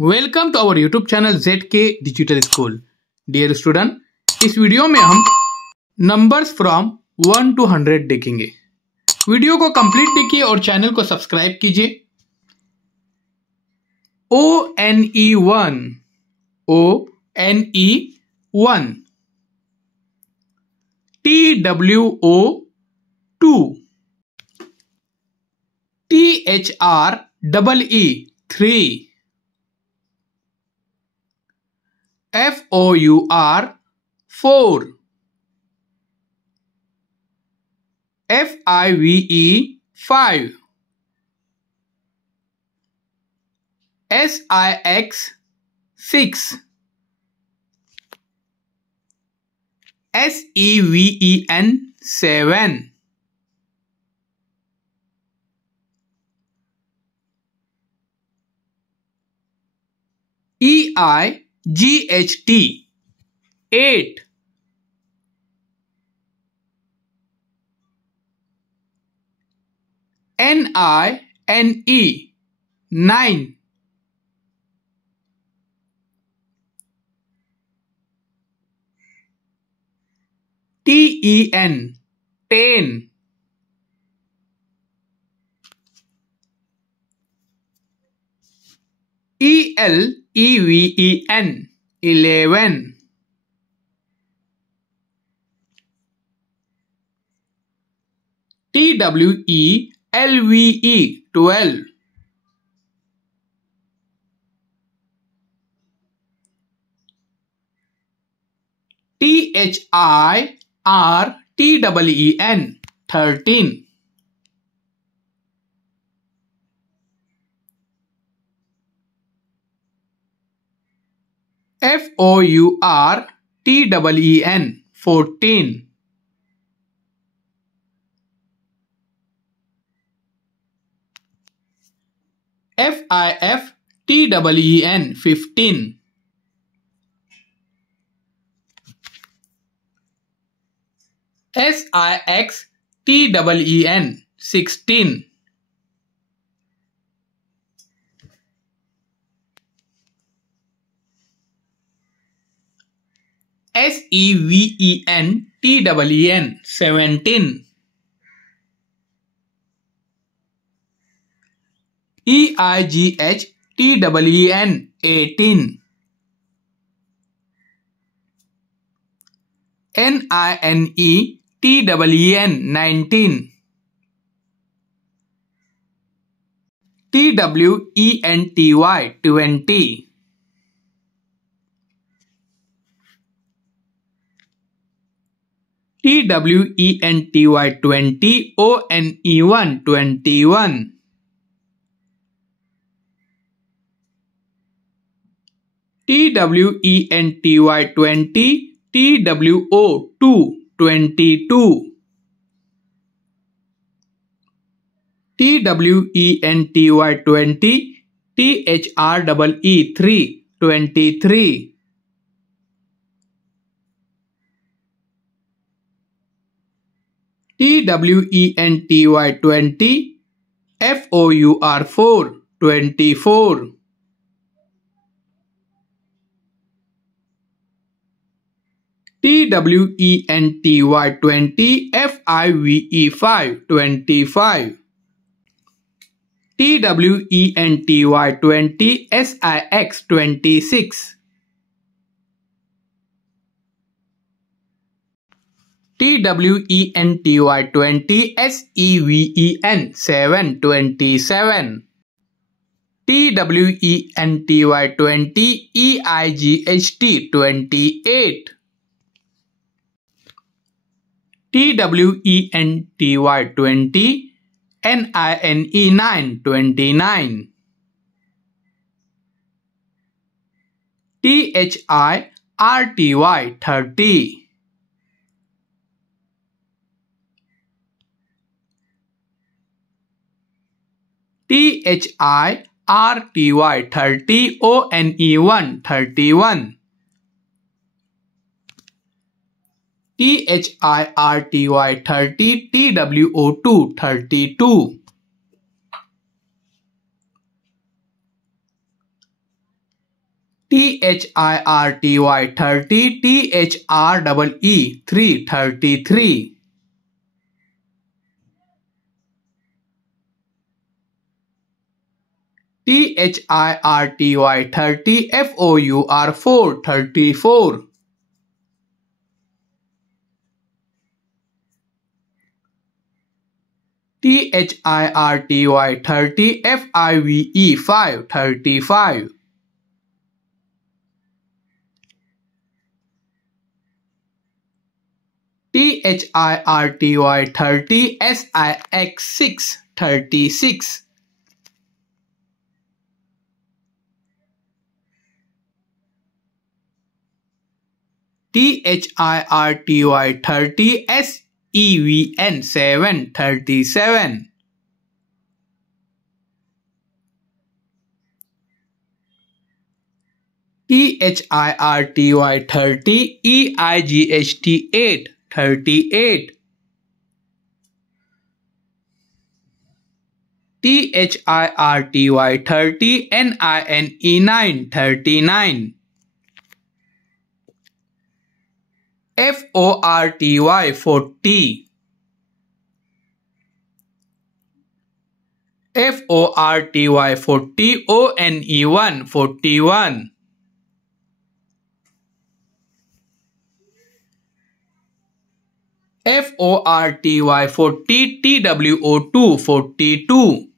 Welcome to our YouTube channel ZK digital school. Dear student, इस video में हम numbers from 1 to 100 देखेंगे। Video को कंप्लीट देखिए और चैनल को सब्सक्राइब कीजिए। ONE1 ONE1 TWO2 THREE3 FOUR4 FIVE5 SIX6 SEVEN7 EIGHT 8 NINE 9 TEN 10 ELEVEN 11 TWELVE 12 THIRTEN 13 FOURTEN 14 FIFTEN 15 SIXTEN 16 SEVENTEN 17 EIGHTEN 18 NINETEN 19 TWENTY 20 TWENTY 20 ONE1 21 TWENTY 20 TWO2 22 TWENTY 20 THREE3 23 TWENTY 20 FOUR4 24 TWENTY 20 FIVE5 25 TWENTY 20 SIX26 TWENTY 20 SEVEN 27 TWENTY 20 EIGHT 28 TWENTY 20 NINE 29 THIRTY 30 THIRTY 30 ONE1 31 THIRTY 30 TWO2 32 THIRTY 30, THREE 3 33. THIRTY 30, FOUR 4 34. THIRTY 30, FIVE 5 35. THIRTY 30, SIX 6 36. THIRTY 30, SEVN 7 37. THIRTY 30, EIGHT 8 38. THIRTY 30, NINE 9 39. FORTY 40. FORTY 40, ONE 41. FORTY 40, TWO 42.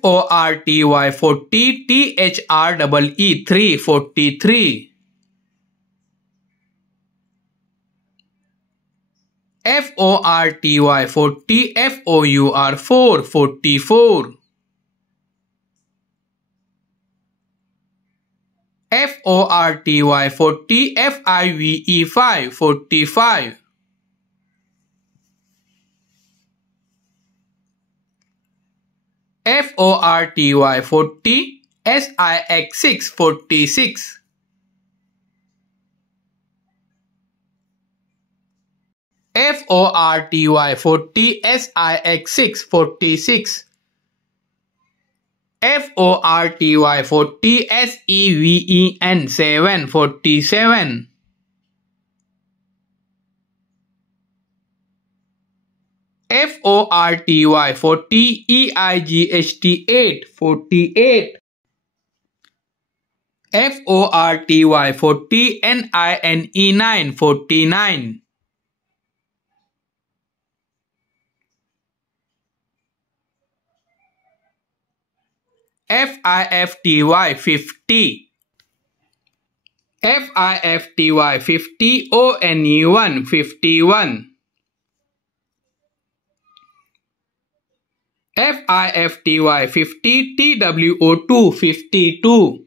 FORTY 40, THREE 3 43. FORTY 40, FOUR 4 44. FORTY 40, FIVE 5 45. FORTY 40, SIX 6 46. FORTY 40, SIX 6 46. FORTY 40, SEVEN 7 47. FORTY 40, EIGHT 8 48. FORTY 40, NINE 9 49. FIFTY 50. FIFTY 50, ONE 51. FIFTY 50, TWO 52.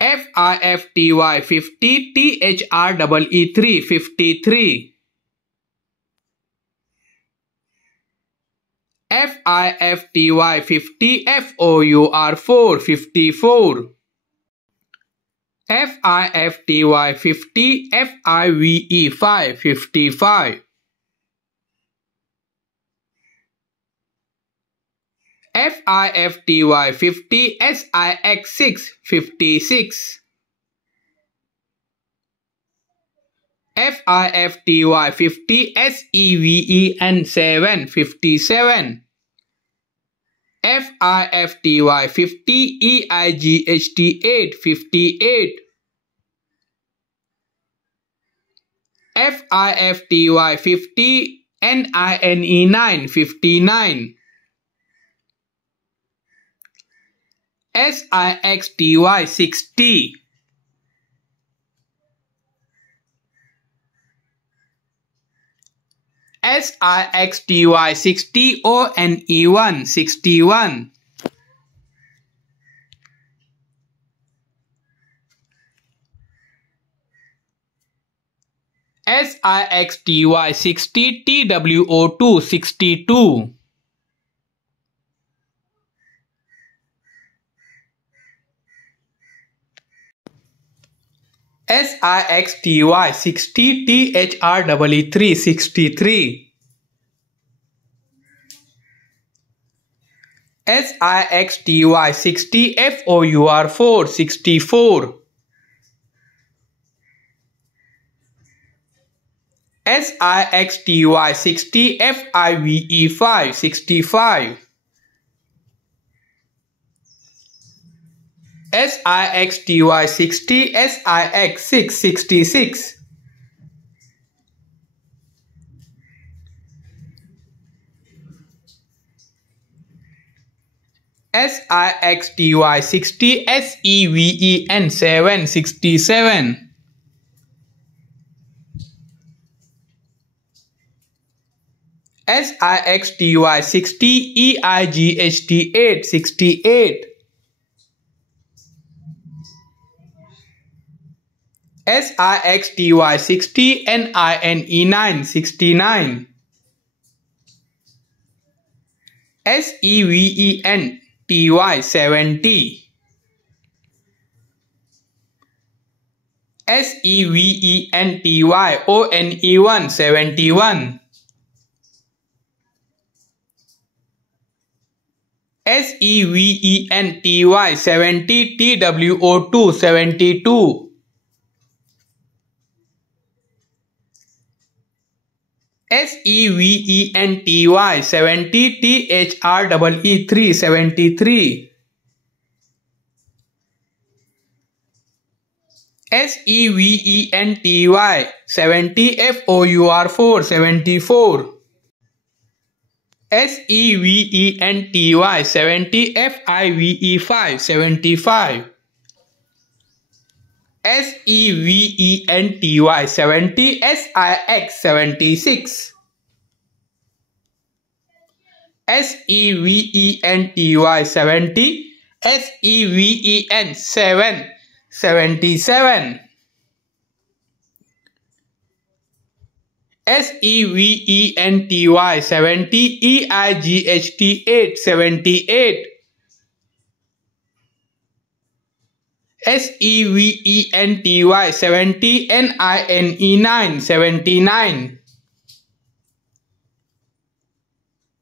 FIFTY 50, THREE 3 53. FIFTY 50, FOUR 4 54. FIFTY 50, FIVE 5 55. FIFTY 50, SIX 6 56. FIFTY 50, SEVEN 7 57. FIFTY 50, EIGHT 8 58. FIFTY 50, NINE 9 59. SIXTY 60. SIXTY 60, ONE 61. SIXTY 60, TWO 62. SIXTY 60, THREE 63. SIXTY 60 FOUR 4 64. SIXTY 60 FIVE 65. SIXTY 60 SIX 66. SIXTY 60 SEVEN 7 67. SIXTY 60 EIGHT 8 68. SIXTY 60 NINE 9 69. SEVENTY 70. SEVENTY ONE 71. SEVENTY 70 TWO 72. SEVENTY 70 THREE 73. SEVENTY 70 FOUR 4 74. SEVENTY 70 FIVE 75. SEVENTY 70 SIX 76. SEVENTY 70 SEVEN 7 77. SEVENTY 70 EIGHT 8 78. SEVENTY 70 NINE 9 79.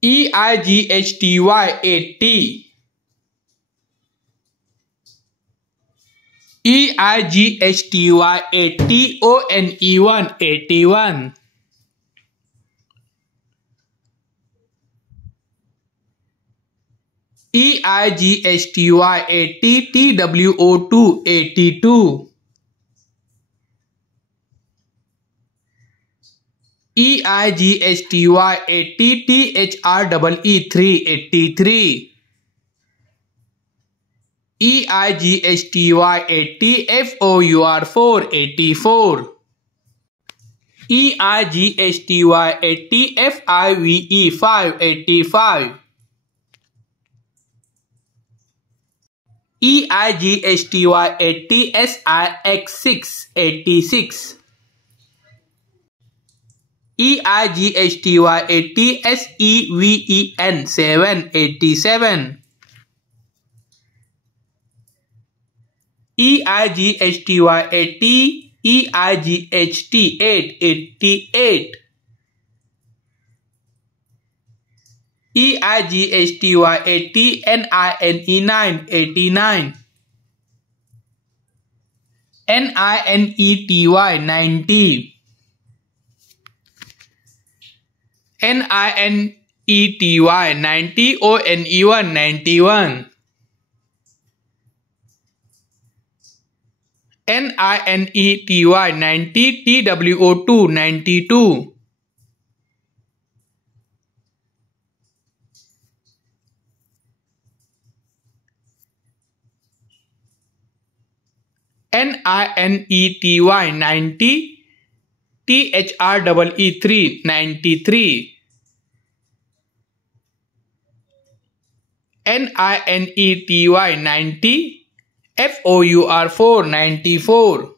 EIGHTY 80. EIGHTY 80 ONE 81. EIGHTY 80 TWO 82. EIGHTY 80 THREE 83. EIGHTY 80 FOUR 84. EIGHTY 80 FIVE 85. EIGHTY 80 SIX 86. EIGHTY 80 SEVEN 7 87. EIGHTY 80 EIGHT 8 88. EIGHTY 80 NINE 9 89. NINETY 90. NINETY 90 ONE 91. NINETY 90 TWO 92. NINETY 90 THREE 93. NINETY 90 FOUR 94.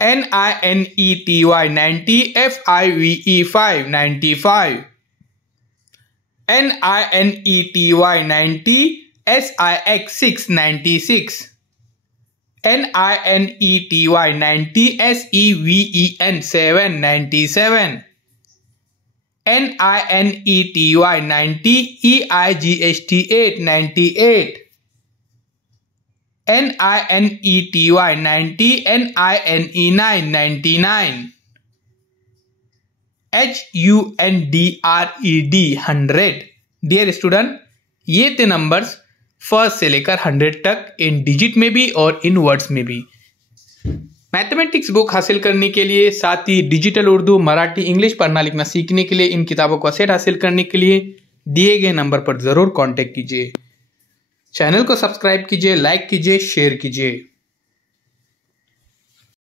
NINETY 90 FIVE 95. NINETY 90 SIX 96. NINETY 90 SEVEN 7 97. NINETY 90, EIGHT 8 98, NINETY 90, NINE 9 99, HUNDRED 100। Dear student, ये थे numbers first से लेकर 100 तक, इन digit में भी और इन words में भी। मैथमेटिक्स बुक हासिल करने के लिए, साथ ही डिजिटल उर्दू, मराठी, इंग्लिश पढ़ना लिखना सीखने के लिए, इन किताबों का सेट हासिल करने के लिए दिए गए नंबर पर जरूर कांटेक्ट कीजिए। चैनल को सब्सक्राइब कीजिए, लाइक कीजिए, शेयर कीजिए।